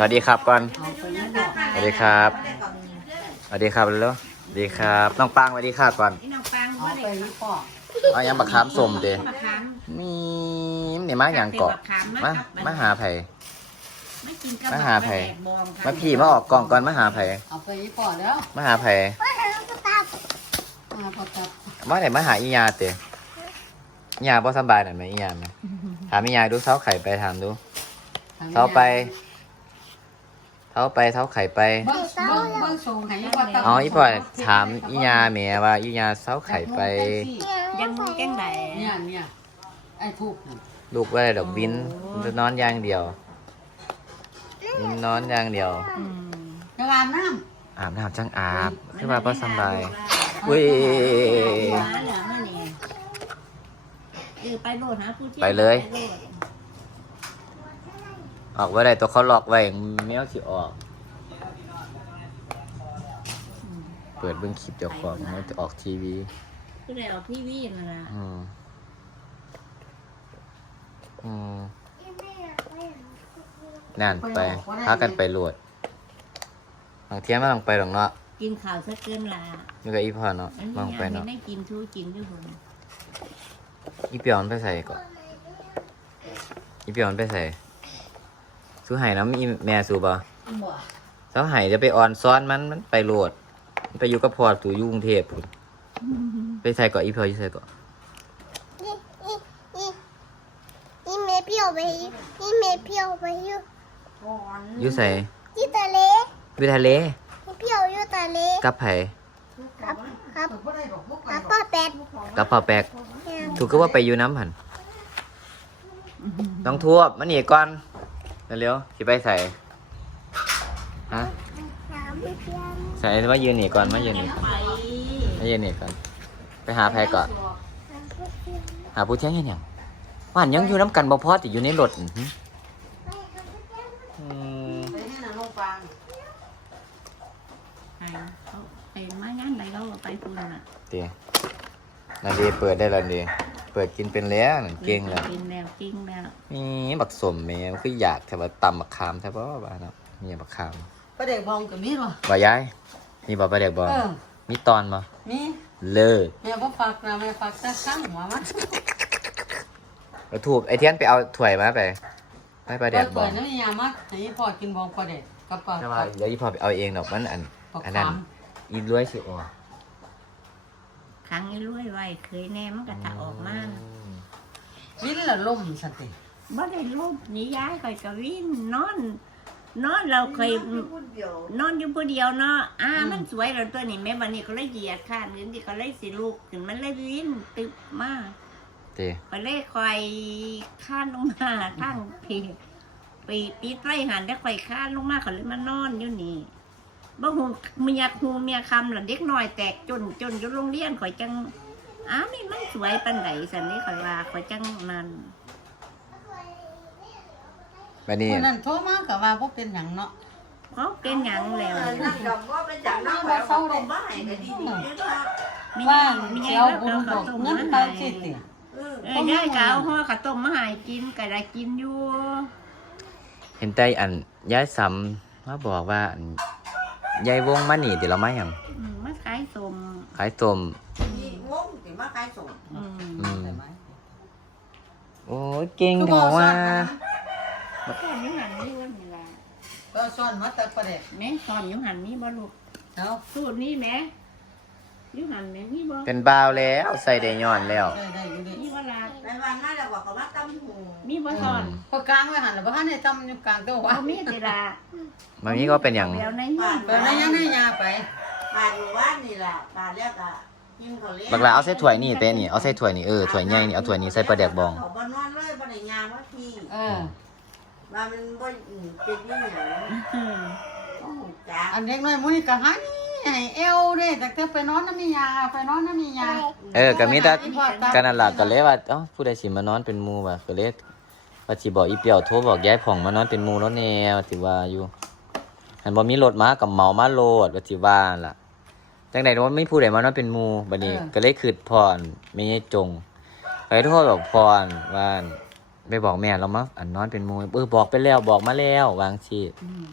สวัสดีครับก่อนเอาไปไม่บอกสวัสดีครับสวัสดีครับแล้วสวัสดีครับน้องปังสวัสดีครับก่อนนี่น้องปังเอาว่าไปเด็กไม่บอกเอายังบักขามสมเด้มาค้างมีนี่มาอย่างเกาะมามาหาไผไม่กินกับมาหาไผแดกบองค่ะมาพี่มาออกกล่องก่อนมาหาไผเอาไปไม่บอกแล้วมาหาไผมาพอจับมาไหนมาหาอียาเตะอียาบ่สำบายหน่อยไหมอียาไหมถามอียาดูเท้าไข่ไปถามดูเท้าไปเท้าไปเท้าไข่ไป เบิ้งเบิ้งเบิ้งส่งให้ยี่ปอตับอ๋ออีพ่อถามอียาแหม่ว่าอียาเท้าไข่ไป ยังมูแกงไหนเนี่ยเนี่ยไอ้ทูบน่ะลูกว่าอะไรดอกบินจะนอนอย่างเดียวบินนอนอย่างเดียว อืมจะอาบน้อาบน้ำจังอาบคือว่าบ่สำบายอุ้ยหวานเหรอมาเนี่ยเออไปโลดหาผู้ที่ไปเลยโด ออกว่าได้ตัวเขาหลอกไว้แมวสิออก เปิดเบิ่งคลิปเจ้าของมันจะออกทีวีผู้ใดออกทีวีนั่นล่ะอืมอืมนั่นไปพากันไปโหลดบางเที่ยไม่ต้องไปหรอกเนาะกินข้าวซะเกินละนี่ก็อีพ่อเนาะอันมองนี้ไปยังไม่เนาะได้กินทูกินด้วยคนอีเปียวมันไปใส่ก่อนอีเปียวมันไปใส่ สู้ไห้น้ำอีแม่สู้บ่ำบ่เสาไห้จะไปอ่อนซ้อนมันมันไปโหลดมันไปอยู่กับพอสู่ยุ่กรุงเทพพุ่นไปใส่ก่อนอีเปียวอยู่ใส่ก่อนนี่นี่นี่นี่เมเปียวไปนี่เมเปียวไปอยู่อยู่ใส่ที่ทะเลอยู่ทะเลนี่เปียวอยู่ทะเลกับไผครับครับปิดบ่ได้ดอกบ่ไปครับดป้าอแปดกับพ่อแปกถูกก็ว่าไปอยู่น้ำผันต้องทั่วมันหนีก่อน เร็วๆสิไปใส่ ฮะน้ำไม่เปียวใส่มายืนหนีก่อน มายืนหนีไปมายืนหนีก่อน ไปหาแพรก่อนน้ำไม่เปียวหาผู้เที่ยงเห็นยังว่านยังอยู่น้ำกันบ่พอติอยู่ในรถอื้อหืออืมไปให้น่ะน้องฟังไปเขาไปมางานไหนเราก็ไปพุ่นน่ะเตีนาดีเปิดได้แล้วดี เปิดกินเป็นแล้วนั่นเก่งแล้วกินแล้วจริงแล้วนี่บักสมแม่มันคืออยากแต่ว่าตำบักขามใช่ป่ะบ้าเนาะมีบักขามประเด็กบองก็มีบ่บ่ยายมีบ่ประเด็กบ่เออมีตอนบ่มีเลิกแม่บ่ฝากนะแม่ฝากแต่ข้างหัวมันแล้วถูกไอเทียนไปเอาถ้วยมาไปไปประเด็กเปิบ่ดน้ำยามักให้พ่อกินบองประเด็กกับปลาแต่ว่าเดี๋ยวอีพอไปเอาเองดอกมันอันปักอันนั้นขามอีรวยสิออก ครั้งนี้รวยไว้เคยแน่มันก็ถ้าออกมาวินละล่มสติบ่ได้รูปนิยายข่อยก็วินนอน นอนเราเคยนอนอยู่ผู้เดียวเนาะอ่ามันสวยแล้วตัวนี้แม่บัดนี้ก็เลยเหยียดข้างนึงที่ก็เลยสิลูกขึ้นมันเลยวินตึบมาเตก็เลยคอยข้านลงมาข้างปีปีปีใต้หันได้คอยข้านลงมาเขาเลยมานอนอยู่นี่ บ่หูเมียหูเมียคำหล่ะเด็กน้อยแตกจนจนอยู่โรงเรียนข่อยจังอ้านี่มันสวยปันไหนสันนี้ข่อยว่าข่อยจังนั่นบัดนี้คนนั้นโทรมาก็ว่าบ่เป็นหยังเนาะเพราะเป็นหยังแล้วนั่งดอกว่าไปจากน้องแหววเขาบอกว่าให้ก็ดีดีๆเนาะมีว่ามีเสีไงยวแล้วบุญเขาบอกต้มเงิมานเตาให้สิติเออเอ้ยยายกเอาห่อข้าวต้มมาให้กินก็ได้กินอยู่ เห็นใจอันยายสำมาบอกว่าอัน ยายวงมานี่เดี๋ยวเรามาหยังอืมมาขายสมขายต้มมีงงสิมาขายส่งอืมอืมโอ้ยเก่งเถอะว่าสอนอยู่หันนี่วันนี้ล่ะก็ซ่อนมาแต่ประเด็กแม่สอนอยู่หันนี่บ่ลูกเอาสูตรนี้แหม่อยู่หันแหม่นี่บ่เป็นบ่าวแล้วใส่ได้ย้อนแล้ว ได้ได้อยู่ดิ มีบ่ลาในวันนั้นเราบอกเขาว่าตำหูมีบ่สอนพอกลางไว้หันแล้วบ่ทันได้จำอยู่กลางตัวว่าบ่มีติลามันนี้ก็เป็นอย่างเดี๋ยวในเงินเปิดได้ยังได้ยาไปมาอยู่ว่านนี่แหละปลาเรียกอะยิงเขาเลี้ยงบักลาเอาใส่ถ้วยนี่เต้นี่เอาใส่ถ้วยนี่เออถ้วยใหญ่นี่เอาถ้วยนี้ใส่ปลาแดกบองเขาบ่นอนเลยบ่ได้ยามว่าพี่เออว่ามันบ่อืมเป็นนี่หยังอืมโอ้โหจ้าอันเด็กน้อยมื้อนี้ก็หัน ให้เอวเด้แต่เธอไปนอนน้ำมียาไปนอนน้ำมียาเออก็มีแต่กันนั่นล่ะก็เลยว่าเอ้าผู้ใดสิมานอนเป็นหมู่ว่ะก็เลยว่าสิบอกอีเปียวโทรบอกยายผ่องมานอนเป็นหมู่แล้วแนวสิว่าอยู่หันบ่มีรถมากับเหมามาโลดว่าสิว่าล่ะจังได๋ว่าไม่ผู้ใดมานอนเป็นหมู่บัดนี้ ก็เลยคิดพรไม่ใช่จงไปโทษบอกพรว่าไปบอกแม่เรามาอันนอนเป็นหมูเออบอกไปแล้วบอกมาแล้ววางสิอืม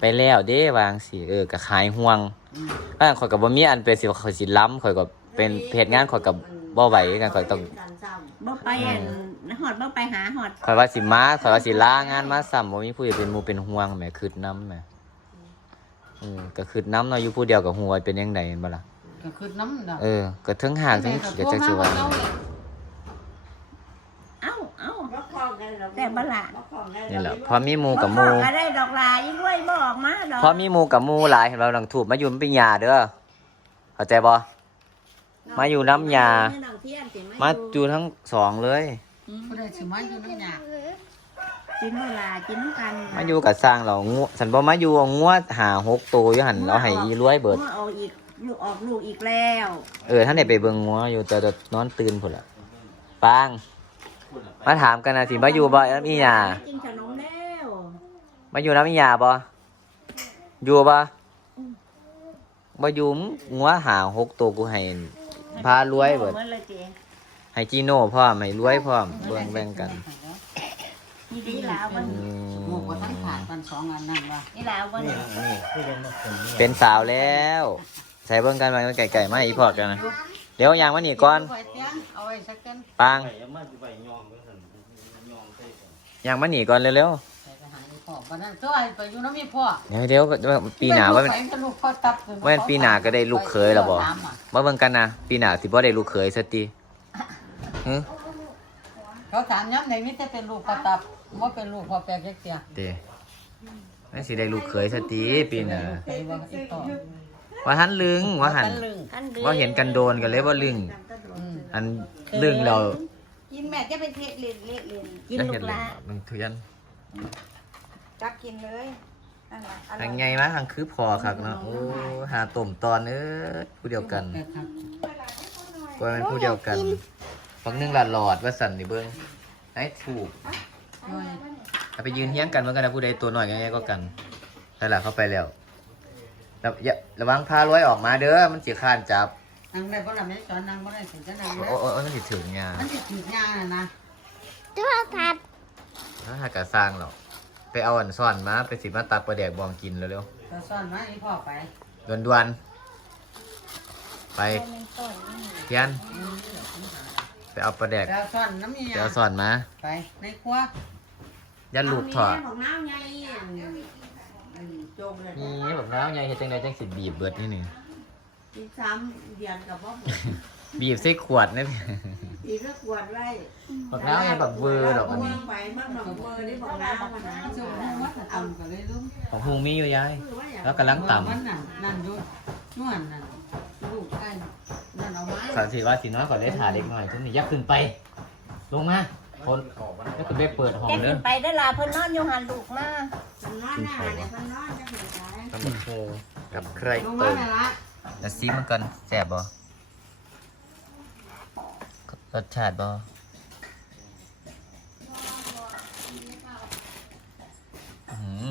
ไปแล้วเด้วางสิเออก็ขายห่วงอืมอันนั้นข่อยก็บ่มีอันเป็นสิว่าข่อยสิล้ำข่อยก็เป็นเพจงานข่อยก็บ่ไหวกันข่อยต้องบ่ไปอันหอดบ่ไปหาหอดข่อยว่าสิมาข่อยว่าสิลางานมาซ้ำบ่มีผู้ใดเป็นหมู่เป็นห่วงแหมคืดน้ำแหมเออก็คืดน้ำเนาะอยู่ผู้เดียวกับหัวเป็นยังไงบ่ล่ะก็คือน้ำดอกเออก็เทั้งห่างเทั้งเดี๋ยวจักสิว่า เอ้าเอ้า แต่แต่บ้าบ่นละนี่แหละพอมีหมู่กับหมู่ก็ได้ดอกลายอีด้วยบอกมาดอกพอมีหมู่กับหมู่หลายเห็นเราหลังถูกมาอยู่มันเป็นยาเด้อเข้าใจบ่มาอยู่น้ำยามาอยู่ทั้งสองเลยผู้ใดสิมาอยู่น้ำยากินเวลากินกันมาอยู่กับสร้างเรางูสันบ่มาอยู่เอางัวหาหกตัวอยู่หั่นเราให้อีรวยเบิดมาเอาอีกลูกออกลูกอีกแล้ว เออท่านได้ไปเบิ่งงัวอยู่แต่จะนอนตื่นพุ่นล่ะปาง มาถามกันนะสิมาอยู่บ่น้ำอีหยากินขนมแล้วมาอยู่น้ำอีหยาบ่อยู่บ่บ่อยู่มึงงัวหาหกตัวกูให้พารวยเบิดหมดเลยเจ๊ให้จีโน่พร้อมให้รวยพร้อมเบิ่งแบ่งกันนี่ดีลาวมันอืหมูก็ทั้งขาดกันสองอันนั่นว่านี่ลาวมันเป็นสาวแล้ว ใส่เบิ่งกันมาไก่ๆมาอีพอดกันนะเดี๋ยวยางมานี่ก่อนไว้เตียงเอาไว้สักกันปางยางมานี่ก่อนเร็วใส่ไปหาอีพ่อบัดนั้นตัวไอ้ไปอยู่น้ำมีพ่อๆเดี๋ยวเดี๋ยวปีหน้าว่าไปกับลูกพ่อตับว่าเป็นปีหน้าก็ได้ลูกเขยแล้วบ่ตามอะมาเบิ่งกันนะปีหน้าสิบ่ได้ลูกเขยสักทีหึเขาถามย้ำในมิจะเป็นลูกพ่อตับว่าเป็นลูกพ่อแปลกเสียเด้นั่นสิได้ลูกเขยสักทีปีหน้าไปว่าอีต่อว่าหันลึงว่าหัน ตะลึง ว่าเห็นกันโดนกันเลยว่าลึง อืมอันลึงเรา กินแม่จะไปเทศเรียนเรียนเรียนกินลูกละมันเทือนจับกินเลยนั่นแหละอร่ทาองยไงมาทางคือพอคักเนาะโอ้หาต้มตอนเอ้ยผู้เดียวกันแปลกครับกว่าเป็นผู้เดียวกันฟังหนึงละหลอดว่าสั่นนี่เบิ่งให้ถูกด้วยถ้าไปยืนเฮี้ยงกันมันก็ได้ผู้ใดตัวหน่อยง่ายๆก็กันนั่นแหละเข้าไปแล้วแล้วอย่าระวังพาร้อยออกมาเด้อมันสิคร้านจับ นั่งได้บ่ล่ะแม่สอนนั่งบ่ได้ถึงจะนั่งโอ้นะโอ้โอ้มันสิถึงงามันสิถีบยางน่ะนะตัวทัดถ้าหากกะสร้างหรอกไปเอาอันซ่อนมาไปสิมาตักปลาแดกบองกินเร็วก็สอนมาอีพ่อไปๆด่วนๆไปเพียนไปเอาปลาแดกแล้วสอนน้ำมีไปยาเอาซ่อนมาไปในครัวยันลูกถอดของน้ำไงอันโจมเลยนี่แบบน้ำไงเฮ็ดจังไดจังสิบีบเบิดนี่นี่ อีกสามเดือนกับพ่อบีบใส่ขวดนะ อีกก็กวดไว้แบบน้ำไงแบบเวอร์หรอกอันนี้ไปมันหนอกเบอร์นี่บอกน้ำมันนะเจ้าของวัดน่ะตำก็เลยลุงของพุงมีอยู่ยาย คือว่าอย่างแล้วกำลังต่มันนั่นนั่นอยู่นวลนั่นลูกไอ้นั่นเอามาำสาธิตว่าสิน้อยก่อนได้ถ่ายเล็กหน่อยทุกนี่ยักขึ้นไป ลงมาคนแล้วก็ไปเปิดห้องแกเด้ขึ้อนไปได้ลาเพิ่นนอนอยู่หันลูกมา มันนอนหน้าเนี่ยมันนอนจะเห็นใจกับโคกับใครลงต้มามแม่ละ แล้วซีมันกันแซ่บบ่รสชาติบ่อื้อหือ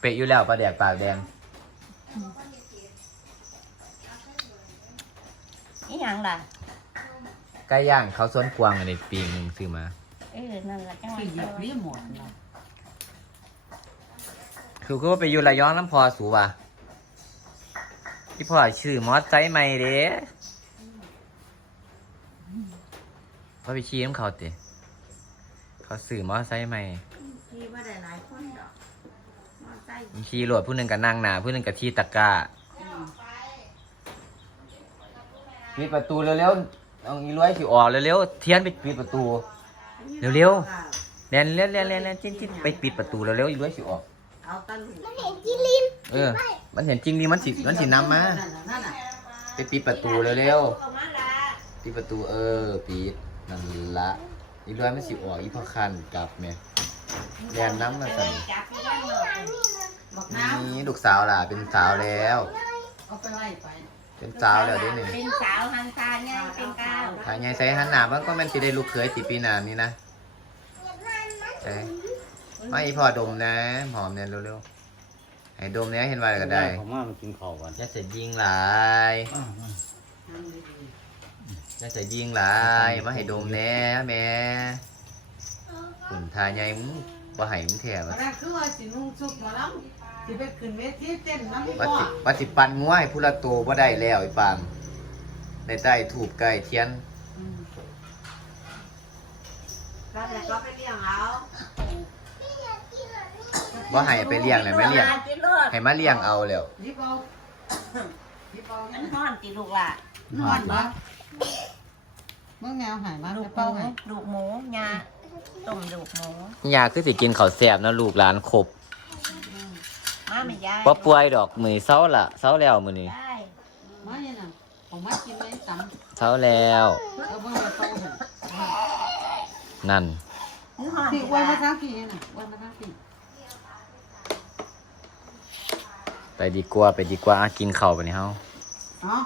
เปะอยู่แล้วปลาแดกปากแดงอีหยังล่ะไก่ย่างเขาสวนกวางอันนี้ปีหนึงซื้อมา เออ นั่นล่ะจังหวะที่หยิบรีโมทนะคือคือว่าไปอยู่ระยองน้ำพอสูว่ะ พี่พ่อชื่อมอสไซค์ใหม่เด้พ่อไปชี้น้ำเขาติเขาสื่อมอสไซค์ใหม่ที่ว่าได้หลายคนดอกมอไซค์ขี่รถผู้หนึ่งกับนั่งหนาผู้หนึ่งกับที่ตะกร้าปิดประตูเร็วๆเอาอีร้อยสิออกเร็วๆเทียนไปปิดประตู เร็วเรียนเรียนเรียนเรียนเรียนจิ้นจิ้นไปปิดประตูเร็วๆอีร้อยสิออก เอาตะลุมันเห็นจิลิน เออ มันเห็นจริงดีมันสิมันสินำมานั่นน่ะนั่นน่ะไปปิดประตูเร็วเอามาละๆปิดประตูเออปิดนั่นละอีร้อยมันสิออกอีพอคันกลับแม่เรียนน้ำมาสั่นจับอีกแล้วเนาะบักน้นี่ลูกสาวล่ะเป็นสาวแล้วำเอาไปไล่ไปเป็นสาวแล้วเด้นี่เป็นสาวหันตาเนี่ยเป็นก้าวถ้าไงใส่หันหน้ามันก็แม่นสิได้ลูกเขยติปีหน้านี้นะใช่มาอีพอดมนะหอมเนี่ยเร็วๆ ให้ดมเนี้ยเห็นว่าก็ได้ผมว่ามันกินข้าวกันอย่าเสียยิงหลายอย่าเสียยิงหลายมาให้ดมแหน่แม่หุ่นทาใหญ่มึงบ่ให้มึงแท้วัว่ะนนั้นคือว่าสินุ่งชุดหมอลำสิไปขึ้นเวทีเต้นน้ำพี่ว่าพ่อสิว่าสิปั่นงัวให้ผู้ละโตบ่ได้แล้วไอ้ปามในใต้ถูกไก่เทียนอืมก็แต่ก็ไปเลี้ยงเอาบ่ให้ไปเลี้ยงเลยแม่เลี้ยงติลูก ให้มาเลี้ยงเอาแล้วยิบเอายิบเอามันฮ้อนติลูกล่ะนอนปะเมื่อแงวหายมาลูจะกหเป้ามูให้ลูกหมูยาต้มลูกหมูยาคือสิกินข้าวแซ่บเนาะลูกหลานครบมาไม่ยายบ่ป่วยดอกมื้อเช้าละเช้าแล้วมื้อนี้ได้มาเนี่ยน่ะผมมากินเลยตำเช้าแล้วเอาเบิ่งให้เป้าให้นั่นมื้อฮ้อนพี่อ้วนมาทั้งปีน่ะอ้วนมาทั้งปี ไปดีกว่าไปดีกว่าอะกินข้าวไปนี่เฮา เนาะ